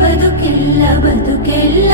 ಬದುಕಿಲ್ಲ ಬದುಕೆಲ್ಲ